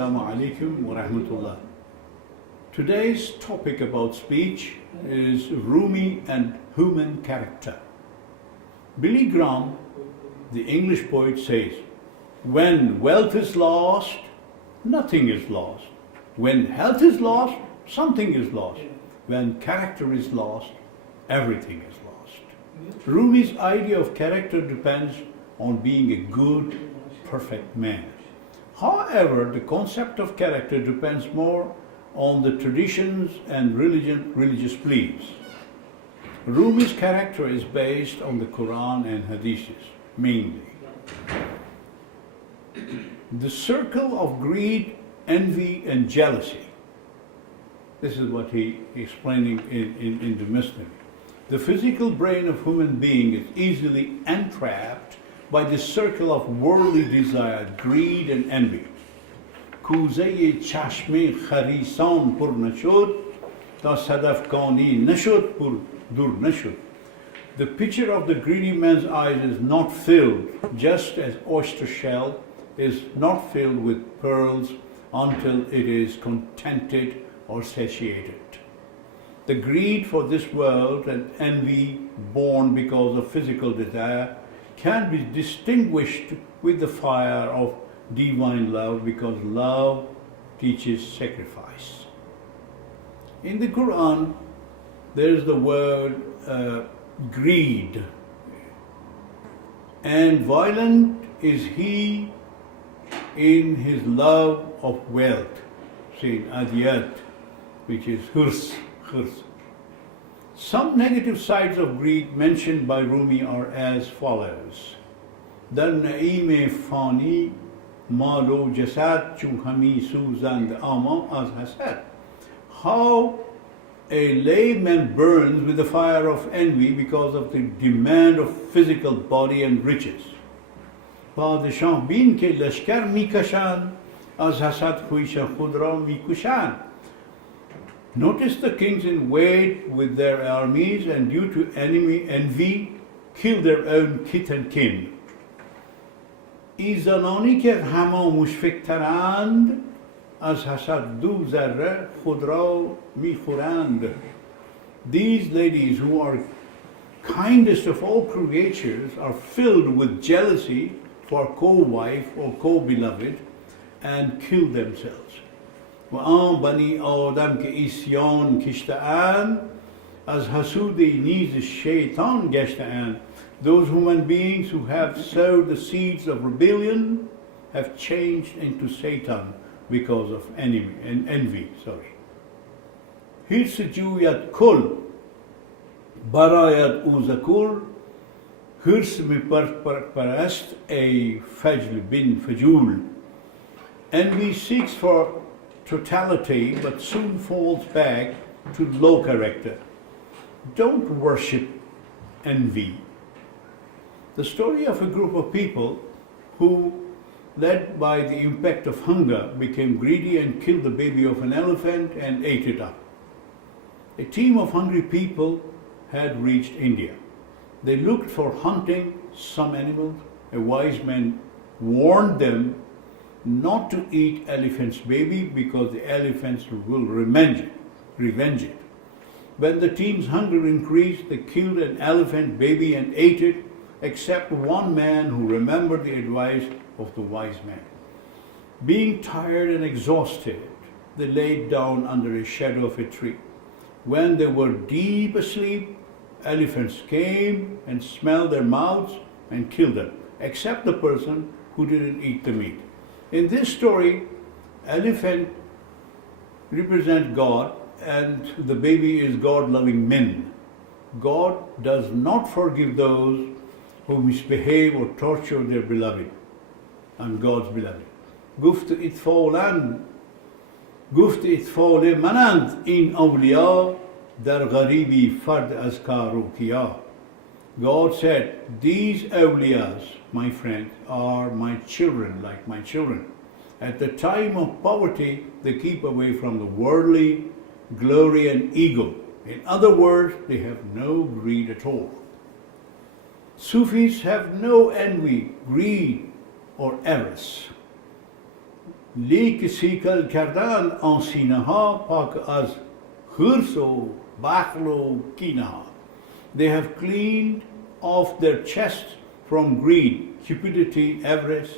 Assalamu alaikum wa rahmatullah. Today's topic about speech is Rumi and human character. Billy Graham, the English poet, says, "When wealth is lost, nothing is lost. When health is lost, something is lost. When character is lost, everything is lost." Rumi's idea of character depends on being a good, perfect man. However, the concept of character depends more on the traditions and religious beliefs. Rumi's character is based on the Quran and Hadiths, mainly. The circle of greed, envy, and jealousy. This is what he is explaining in the Mathnawi. The physical brain of human being is easily entrapped by the circle of worldly desire, greed, and envy. کوزه چشم خریسان پر نشد تا صدفکانی نشد پر دور نشد. The pitcher of the greedy man's eyes is not filled, just as oyster shell is not filled with pearls until it is contented or satiated. The greed for this world and envy born because of physical desire can be distinguished with the fire of divine love, because love teaches sacrifice. In the Quran, there is the word greed, and violent is he in his love of wealth. See, adiyat, which is hirs. Some negative sides of greed mentioned by Rumi are as follows. در نعیم فانی مال و جسد چون همی سوزند اما از حسد. How a layman burns with the fire of envy because of the demand of physical body and riches. پادشاه بین که لشکر میکشند از حسد خویش خود را میکشند. Notice the kings invade with their armies and due to enemy envy kill their own kith and kin. ایزانانی که همه مشفق‌ترند از حسد دو ذره خود را می‌خورند. These ladies who are kindest of all creatures are filled with jealousy for co-wife or co-beloved and kill themselves. و آن بنی آدم که عصیان کشته‌اند از حسودی نیز شیطان گشته‌اند. Those human beings who have sowed the seeds of rebellion have changed into Satan because of envy. Hirs جوید کل برایت اوزکور hirs می پرست ای فجل بن فجول. Envy seeks for totality but soon falls back to low character. Don't worship envy. The story of a group of people who, led by the impact of hunger, became greedy and killed the baby of an elephant and ate it up. A team of hungry people had reached India. They looked for hunting some animals. A wise man warned them not to eat elephant's baby because the elephants will revenge it. When the team's hunger increased, they killed an elephant baby and ate it, except one man who remembered the advice of the wise man. Being tired and exhausted, they laid down under a shadow of a tree. When they were deep asleep, elephants came and smelled their mouths and killed them, except the person who didn't eat the meat. In this story, elephant represents God and the baby is God-loving men. God does not forgive those who misbehave or torture their beloved and God's beloved. گفت اطفال منند این اولیا در غریبی فرد از کار و کیا. God said, these awliyas, my friends, are my children, like my children. At the time of poverty, they keep away from the worldly glory and ego. In other words, they have no greed at all. Sufis have no envy, greed, or avarice. لیک سیکل کردن آن سینه ها پاک از خرس و بخل و کینه ها. They have cleaned off their chests from greed, cupidity, avarice,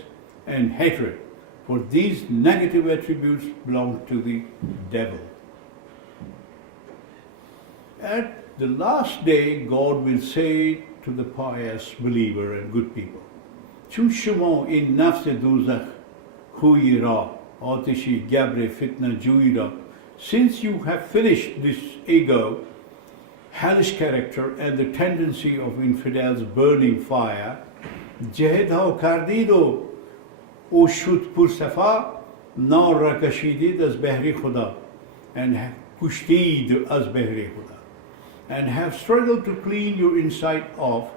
and hatred. For these negative attributes belong to the devil. At the last day, God will say to the pious believer and good people, چون شما این نفس دوزخ خویی را آتشی گبر فتنه جویی را, since you have finished this ego, hellish character and the tendency of infidels burning fire, جهدها کردید و او شد پرصفا, نار را کشیدید از بحر خدا, and کشتید از بحر خدا, and have struggled to clean your inside off,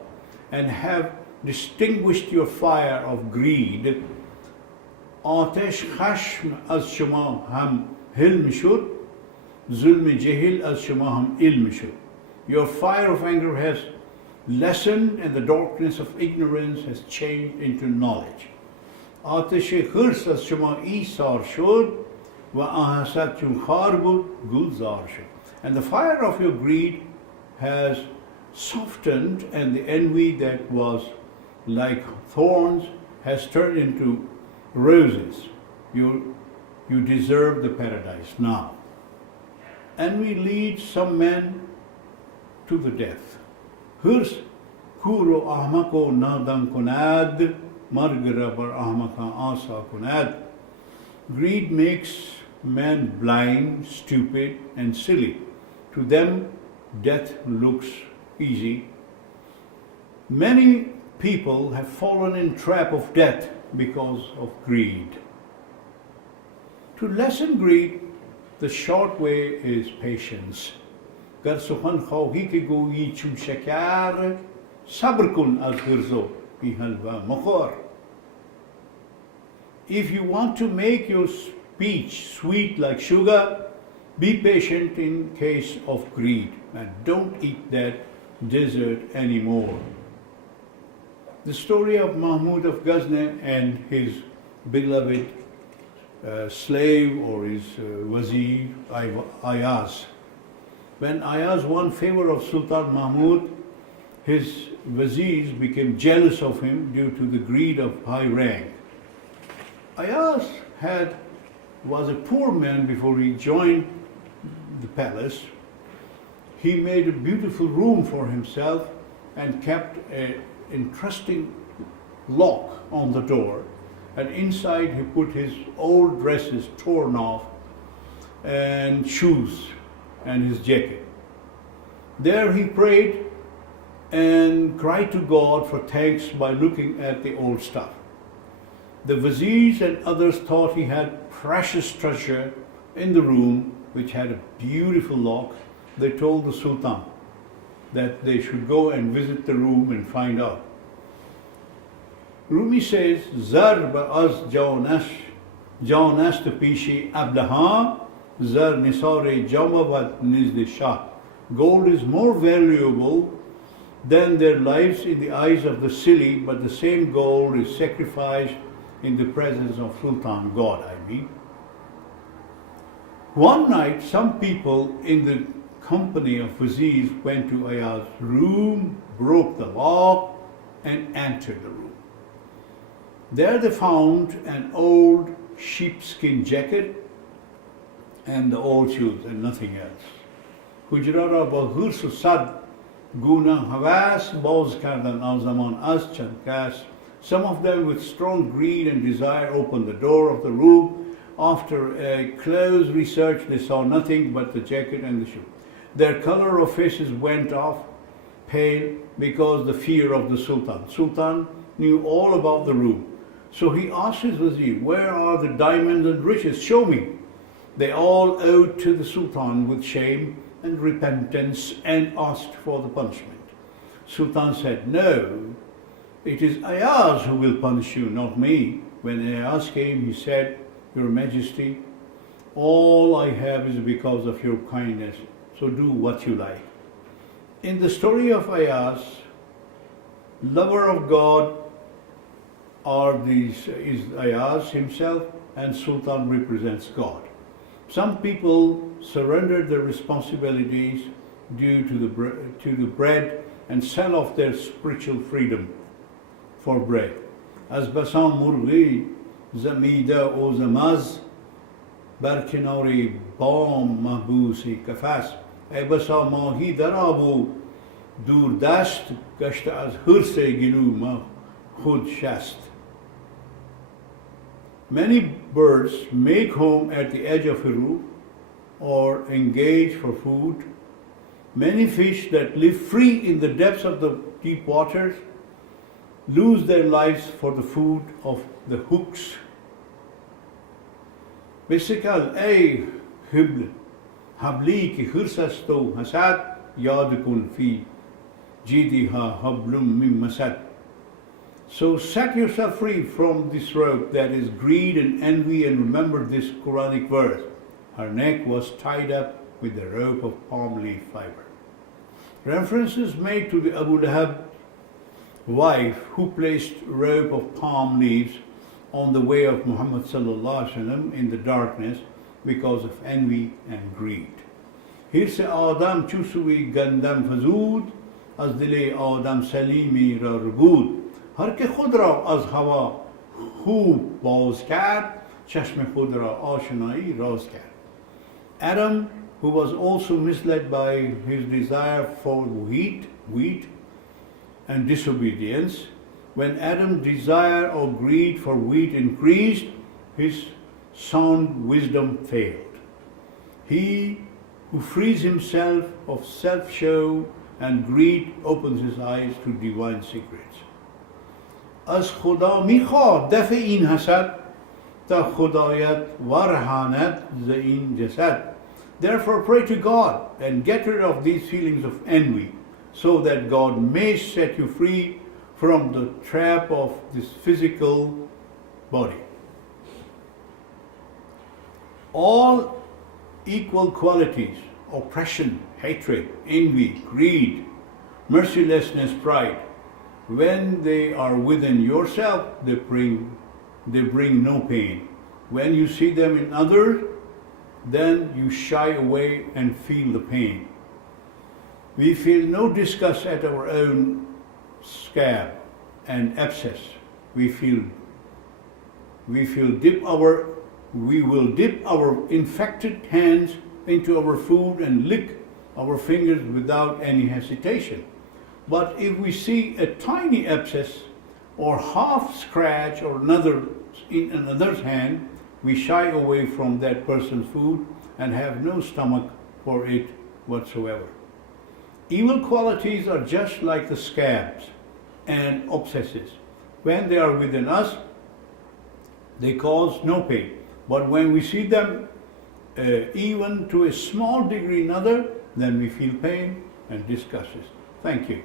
and have distinguished your fire of greed, آتش خشم از شما هم حلم شد, ظلم جهل از شما هم علم شد. Your fire of anger has lessened and the darkness of ignorance has changed into knowledge. آتش خرس از شما ایثار شد و آن حسد چون خار بود گلزار شد. And the fire of your greed has softened, and the envy that was like thorns has turned into roses. You deserve the paradise now. Envy leads some men to the death. Hırs kur o ahmak o nadan kunad, margara bar ahmaka asa kunad. Greed makes men blind, stupid, and silly. To them, death looks easy. Many people have fallen in trap of death because of greed. To lessen greed, the short way is patience. گر سخن خواهی که گویی چون شکر, صبر کن از غرزو بی حلوه مخور. If you want to make your speech sweet like sugar, be patient in case of greed and don't eat that dessert anymore. The story of Mahmud of Ghazni and his beloved slave or his wazir Ayaz. When Ayaz won favor of Sultan Mahmud, his wazirs became jealous of him due to the greed of high rank. Ayaz was a poor man before he joined the palace. He made a beautiful room for himself and kept an interesting lock on the door. And inside he put his old dresses torn off and shoes and his jacket. There he prayed and cried to God for thanks by looking at the old stuff. The viziers and others thought he had precious treasure in the room which had a beautiful lock. They told the Sultan that they should go and visit the room and find out. Rumi says, Zar ba'az jawnast pishi ablaha, zar nisare jamavat nizde shah. Gold is more valuable than their lives in the eyes of the silly, but the same gold is sacrificed in the presence of Sultan, God, I mean. One night, some people in the company of viziers went to Ayaz's room, broke the lock, and entered the room. There they found an old sheepskin jacket and the old shoes and nothing else. Hujrara ba hurs sad guna havas boz kardan al zaman az chankas. Some of them with strong greed and desire opened the door of the room. After a close research they saw nothing but the jacket and the shoe. Their color of faces went off pale because the fear of the Sultan. Sultan knew all about the room. So he asked his vizier, where are the diamonds and riches? Show me. They all owed to the Sultan with shame and repentance and asked for the punishment. Sultan said, no, it is Ayaz who will punish you, not me. When Ayaz came, he said, Your Majesty, all I have is because of your kindness, so do what you like. In the story of Ayaz, lover of God is Ayaz himself, and Sultan represents God. Some people surrender their responsibilities due to the bread and sell off their spiritual freedom for bread. از بسا مرغی زمیده و زمز بر کنار بام محبوسی کفس ای بسا ماهی در آب و دور دست گشته از حرس گلو ما خود شست. Many birds make home at the edge of a roof or engage for food. Many fish that live free in the depths of the deep waters lose their lives for the food of the hooks. بسکل ای حبلی که خرس است و حسد یاد کن فی جیدها حبلم من مسد. So set yourself free from this rope that is greed and envy, and remember this Quranic verse. Her neck was tied up with a rope of palm leaf fiber. References made to the Abu Lahab wife who placed rope of palm leaves on the way of Muhammad sallallahu alaihi wasallam in the darkness because of envy and greed. Hirse Adam chusui gandam fazud az dile Adam salimi ra rubud. هر که خود را از هوا خوب باز کرد چشم خود را آشنایی راز کرد. Adam, who was also misled by his desire for wheat and disobedience, when Adam's desire or greed for wheat increased, his sound wisdom failed. He who frees himself of self-show and greed opens his eyes to divine secrets. از خدا میخواد دفع این حسد تا خدایت ورهاند ز این جسد. Therefore pray to God and get rid of these feelings of envy so that God may set you free from the trap of this physical body. All equal qualities, oppression, hatred, envy, greed, mercilessness, pride, when they are within yourself, they bring no pain. When you see them in others, then you shy away and feel the pain. We feel no disgust at our own scab and abscess. We will dip our infected hands into our food and lick our fingers without any hesitation. But if we see a tiny abscess or half scratch or in another's hand, we shy away from that person's food and have no stomach for it whatsoever. Evil qualities are just like the scabs and abscesses. When they are within us, they cause no pain. But when we see them even to a small degree in another, then we feel pain and disgust. Thank you.